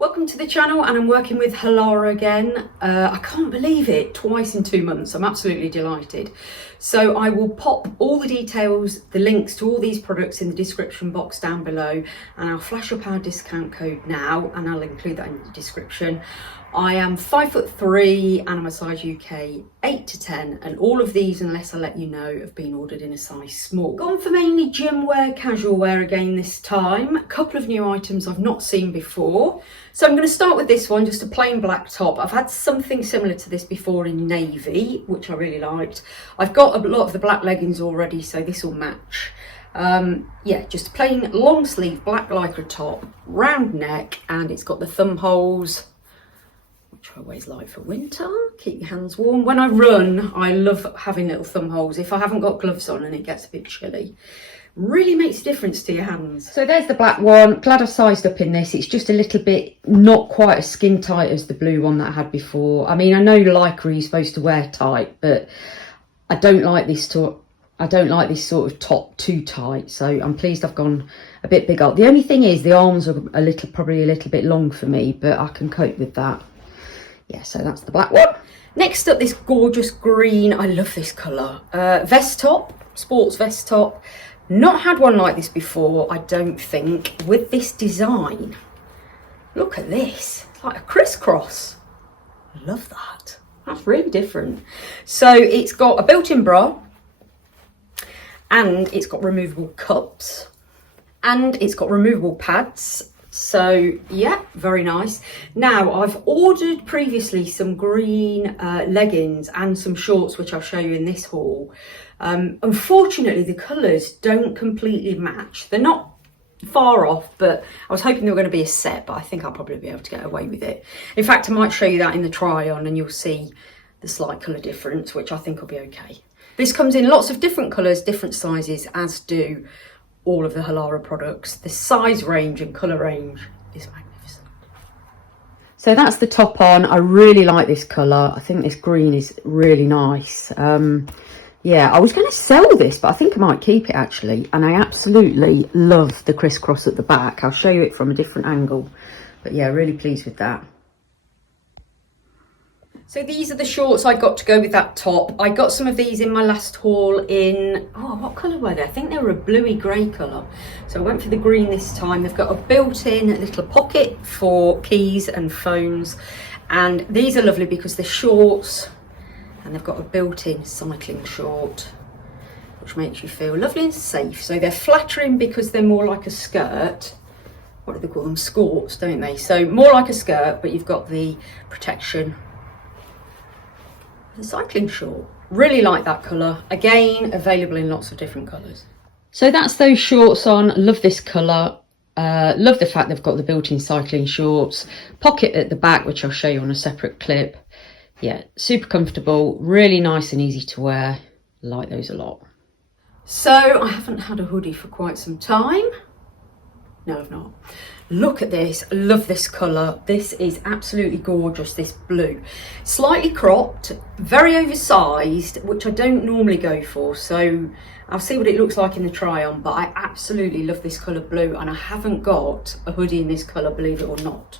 Welcome to the channel, and I'm working with Halara again. I can't believe it, twice in 2 months. I'm absolutely delighted. So I will pop all the details, the links to all these products in the description box down below, and I'll flash up our discount code now and I'll include that in the description. I am 5'3" and I'm a size UK 8 to 10, and all of these, unless I let you know, have been ordered in a size small. Gone for mainly gym wear, casual wear again this time. A couple of new items I've not seen before. So I'm going to start with this one, just a plain black top. I've had something similar to this before in navy, which I really liked. I've got a lot of the black leggings already, so this will match. Yeah, just a plain long sleeve black lycra top, round neck, and it's got the thumb holes, which I always like for winter, keep your hands warm. When I run, I love having little thumb holes. If I haven't got gloves on and it gets a bit chilly, really makes a difference to your hands. So there's the black one. Glad I sized up in this. It's just a little bit not quite as skin tight as the blue one that I had before. I mean, I know lycra you're supposed to wear tight, but I don't like this sort of top too tight, so I'm pleased I've gone a bit bigger. The only thing is the arms are probably a little bit long for me, but I can cope with that. Yeah, so that's the black one. Next up, this gorgeous green. I love this colour. Vest top, sports vest top. Not had one like this before, I don't think, with this design. Look at this, it's like a crisscross. I love that. That's really different. So it's got a built-in bra, and it's got removable cups, and it's got removable pads. So yeah, very nice. Now, I've ordered previously some green leggings and some shorts, which I'll show you in this haul. Unfortunately, the colours don't completely match. They're not far off, but I was hoping they were going to be a set, but I think I'll probably be able to get away with it. In fact, I might show you that in the try on and you'll see the slight colour difference, which I think will be okay. This comes in lots of different colours, different sizes, as do all of the Halara products. The size range and colour range is magnificent. So that's the top on. I really like this colour. I think this green is really nice. Yeah, I was going to sell this, but I think I might keep it actually. And I absolutely love the crisscross at the back. I'll show you it from a different angle. But yeah, really pleased with that. So these are the shorts I got to go with that top. I got some of these in my last haul in, oh, what colour were they? I think they were a bluey grey colour. So I went for the green this time. They've got a built-in little pocket for keys and phones. And these are lovely because they're shorts, and they've got a built-in cycling short, which makes you feel lovely and safe. So they're flattering because they're more like a skirt. What do they call them? Skirts, don't they? So more like a skirt, but you've got the protection. The cycling short. Really like that colour. Again, available in lots of different colours. So that's those shorts on. Love this colour. Love the fact they've got the built-in cycling shorts. Pocket at the back, which I'll show you on a separate clip. Yeah, super comfortable, really nice and easy to wear. Like those a lot. So I haven't had a hoodie for quite some time. No, I've not. Look at this. Love this colour. This is absolutely gorgeous, this blue. Slightly cropped, very oversized, which I don't normally go for. So I'll see what it looks like in the try on, but I absolutely love this colour blue, and I haven't got a hoodie in this colour, believe it or not.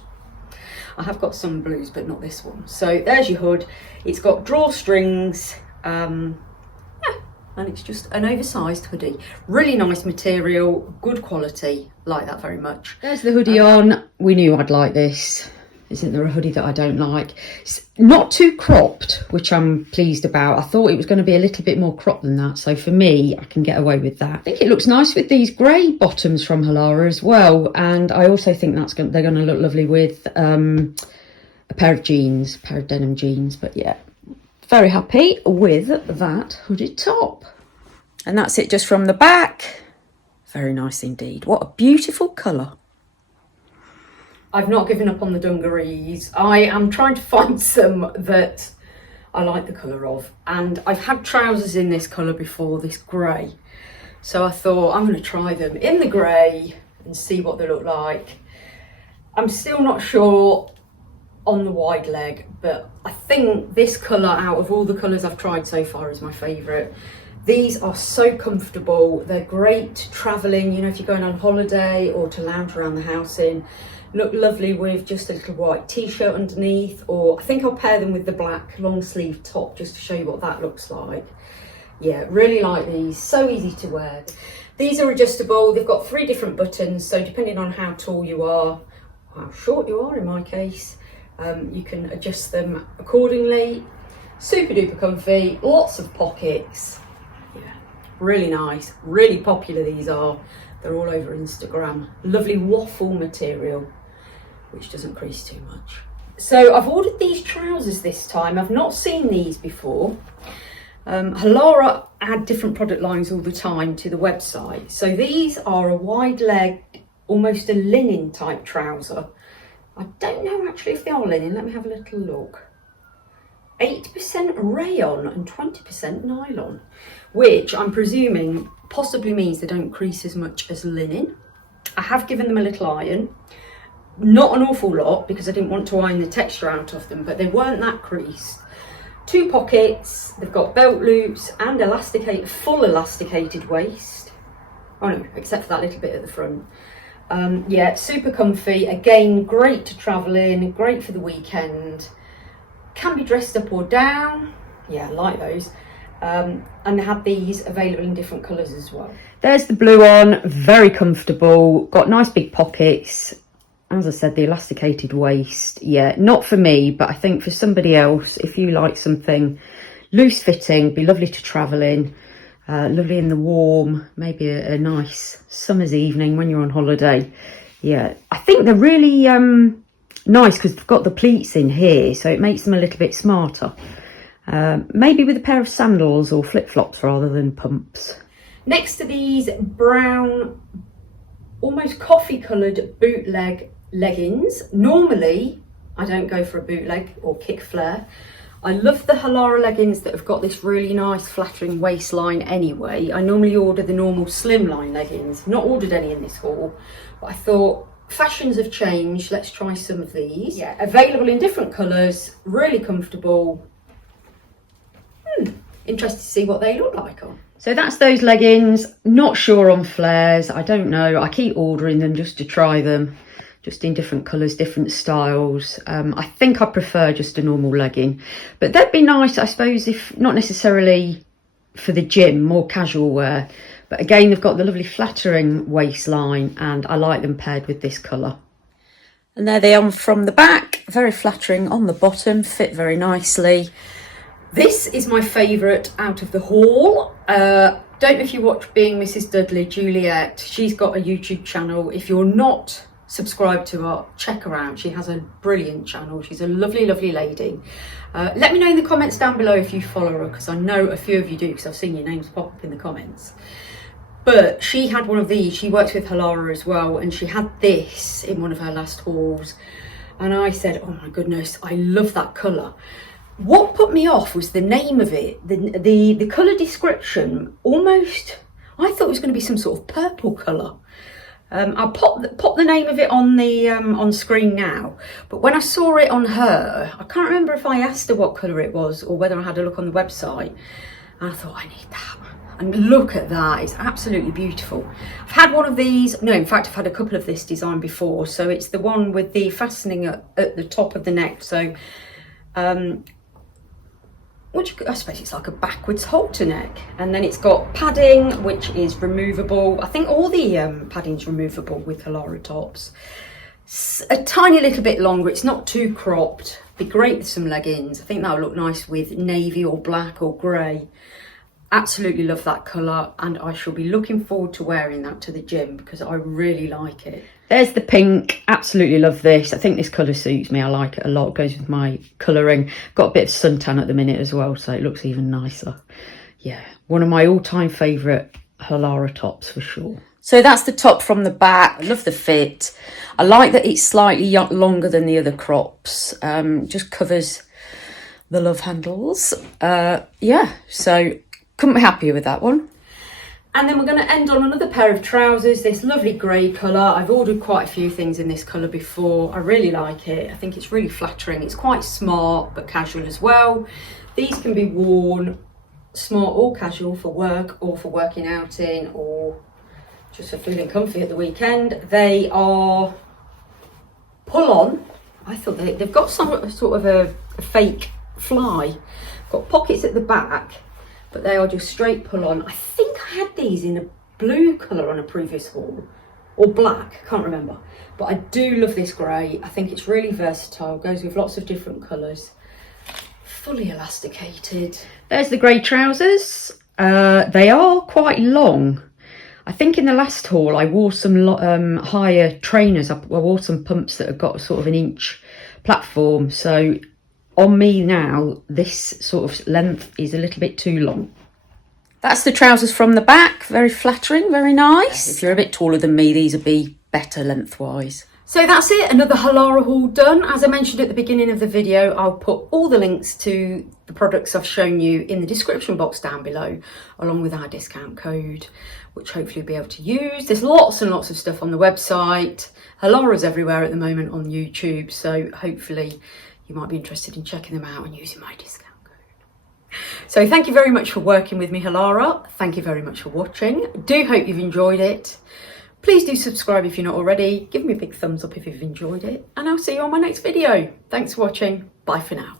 I have got some blues, but not this one. So there's your hood. It's got drawstrings, yeah, and it's just an oversized hoodie. Really nice material, good quality, like that very much. There's the hoodie on. We knew I'd like this. Isn't there a hoodie that I don't like? It's not too cropped, which I'm pleased about. I thought it was going to be a little bit more cropped than that. So for me, I can get away with that. I think it looks nice with these grey bottoms from Halara as well. And I also think they're going to look lovely with a pair of jeans, a pair of denim jeans. But yeah, very happy with that hooded top. And that's it just from the back. Very nice indeed. What a beautiful colour. I've not given up on the dungarees. I am trying to find some that I like the colour of. And I've had trousers in this colour before, this grey. So I thought I'm going to try them in the grey and see what they look like. I'm still not sure on the wide leg, but I think this colour out of all the colours I've tried so far is my favourite. These are so comfortable. They're great traveling, you know, if you're going on holiday or to lounge around the house in. Look lovely with just a little white t-shirt underneath, or I think I'll pair them with the black long sleeve top just to show you what that looks like. Yeah, really like these, so easy to wear. These are adjustable. They've got 3 different buttons, so depending on how tall you are, how short you are in my case, you can adjust them accordingly. Super duper comfy, lots of pockets. Yeah, really nice, really popular these are. They're all over Instagram. Lovely waffle material, which doesn't crease too much. So I've ordered these trousers this time. I've not seen these before. Halara add different product lines all the time to the website. So these are a wide leg, almost a linen type trouser. I don't know actually if they are linen. Let me have a little look. 8% rayon and 20% nylon, which I'm presuming possibly means they don't crease as much as linen. I have given them a little iron, not an awful lot because I didn't want to iron the texture out of them, but they weren't that creased. 2 pockets, they've got belt loops and full elasticated waist. Oh no, except for that little bit at the front. Yeah, super comfy. Again, great to travel in, great for the weekend. Can be dressed up or down. Yeah, I like those. And they have these available in different colours as well. There's the blue one, very comfortable, got nice big pockets. As I said, the elasticated waist. Yeah, not for me, but I think for somebody else, if you like something loose fitting, be lovely to travel in. Lovely in the warm, maybe a nice summer's evening when you're on holiday. Yeah, I think they're really nice because they've got the pleats in here, so it makes them a little bit smarter. Maybe with a pair of sandals or flip-flops rather than pumps. Next to these brown, almost coffee coloured bootleg leggings. Normally, I don't go for a bootleg or kick flare. I love the Halara leggings that have got this really nice flattering waistline anyway. I normally order the normal slimline leggings. Not ordered any in this haul, but I thought fashions have changed. Let's try some of these. Yeah, available in different colours, really comfortable. Interested to see what they look like on. So that's those leggings. Not sure on flares. I don't know. I keep ordering them just to try them. Just in different colours, different styles. I think I prefer just a normal legging. But that'd be nice, I suppose, if not necessarily for the gym, more casual wear. But again, they've got the lovely flattering waistline and I like them paired with this colour. And there they are from the back. Very flattering on the bottom, fit very nicely. This is my favourite out of the haul. Don't know if you watch Being Mrs. Dudley, Juliet. She's got a YouTube channel. If you're not subscribed to her, check her out. She has a brilliant channel. She's a lovely, lovely lady. Let me know in the comments down below if you follow her, because I know a few of you do, because I've seen your names pop up in the comments. But she had one of these. She works with Halara as well, and she had this in one of her last hauls. And I said, oh my goodness, I love that colour. What put me off was the name of it. The colour description, almost, I thought it was going to be some sort of purple colour. I'll pop the name of it on the on screen now. But when I saw it on her, I can't remember if I asked her what colour it was or whether I had a look on the website. And I thought, I need that. And look at that, it's absolutely beautiful. I've had one of these, no, in fact, I've had a couple of this design before. So it's the one with the fastening at the top of the neck. So, I suppose it's like a backwards halter neck, and then it's got padding which is removable. I think all the padding's removable with Halara tops. A tiny little bit longer, it's not too cropped. Be great with some leggings. I think that'll look nice with navy or black or grey. Absolutely love that colour, and I shall be looking forward to wearing that to the gym because I really like it. There's the pink. Absolutely love this. I think this colour suits me. I like it a lot. It goes with my colouring. Got a bit of suntan at the minute as well, so it looks even nicer. Yeah, one of my all-time favourite Halara tops for sure. So that's the top from the back. I love the fit. I like that it's slightly longer than the other crops. Just covers the love handles. Yeah, so couldn't be happier with that one. And then we're going to end on another pair of trousers, this lovely grey colour. I've ordered quite a few things in this colour before. I really like it. I think it's really flattering. It's quite smart but casual as well. These can be worn smart or casual for work or for working out in, or just for feeling comfy at the weekend. They are pull on. I thought they've got some sort of a fake fly. Got pockets at the back, but they are just straight pull on. I think I had these in a blue colour on a previous haul, or black, can't remember. But I do love this grey. I think it's really versatile, goes with lots of different colours. Fully elasticated. There's the grey trousers. They are quite long. I think in the last haul I wore some higher trainers. I wore some pumps that have got sort of an inch platform. So on me now, this sort of length is a little bit too long. That's the trousers from the back. Very flattering, very nice. If you're a bit taller than me, these would be better lengthwise. So that's it, another Halara haul done. As I mentioned at the beginning of the video, I'll put all the links to the products I've shown you in the description box down below, along with our discount code, which hopefully you'll be able to use. There's lots and lots of stuff on the website. Halara's everywhere at the moment on YouTube, so hopefully you might be interested in checking them out and using my discount code. So thank you very much for working with me, Halara. Thank you very much for watching. I do hope you've enjoyed it. Please do subscribe if you're not already. Give me a big thumbs up if you've enjoyed it. And I'll see you on my next video. Thanks for watching. Bye for now.